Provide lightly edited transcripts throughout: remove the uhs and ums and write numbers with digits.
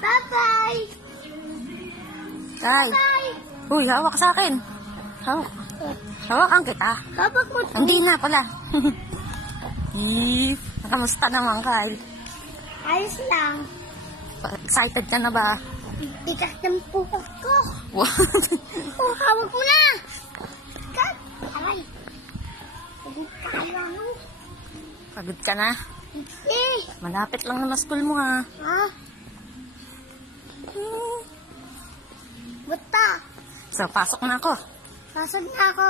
Bye-bye! Kay. Bye! Uy, hawak sa akin. Hawak. Hawakan kita. Habak mo to. Hindi na pala. Nakamusta naman, Kay? Ayos lang. Excited ka na ba? Bigat ng pukot ko. What? Oh, hawak mo na! Kat! Aray! Pagod ka lang. Pagod ka na? Hindi. Malapit lang naman school mo, ha? Ha? Bata! So, pasok na ako. Sasad na ako.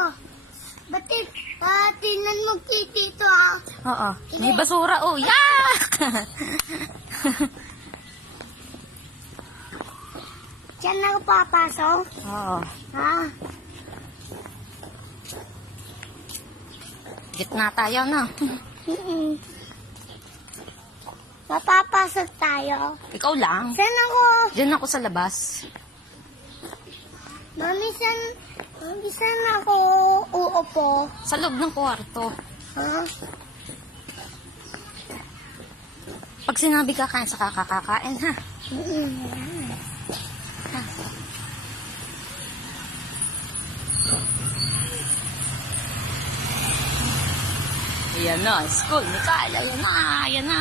Batinan mo dito ha. Oo. May basura, oh. Yak! Diyan na ako papasok. Oo. Ha? Gitna tayo, no? Mapapasok tayo. Ikaw lang. Saan ako? Diyan ako sa labas. Mami, saan ako uupo? Sa loob ng kwarto. Ha? Pag sinabi kakain, saka kakakain, ha? Ayan na, school ni Kyle. Ayan na, ayan na.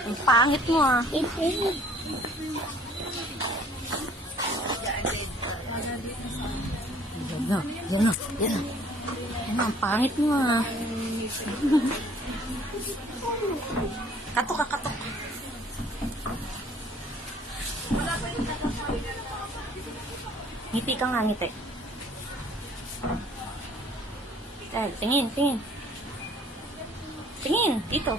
Ang pangit mo, ah. Yan na, yan na, yan na. Yan na, ang pangit mo, ah. Katok ka, katok. Ngiti ka nga, ngiti. Tingin, tingin. Tingin, dito.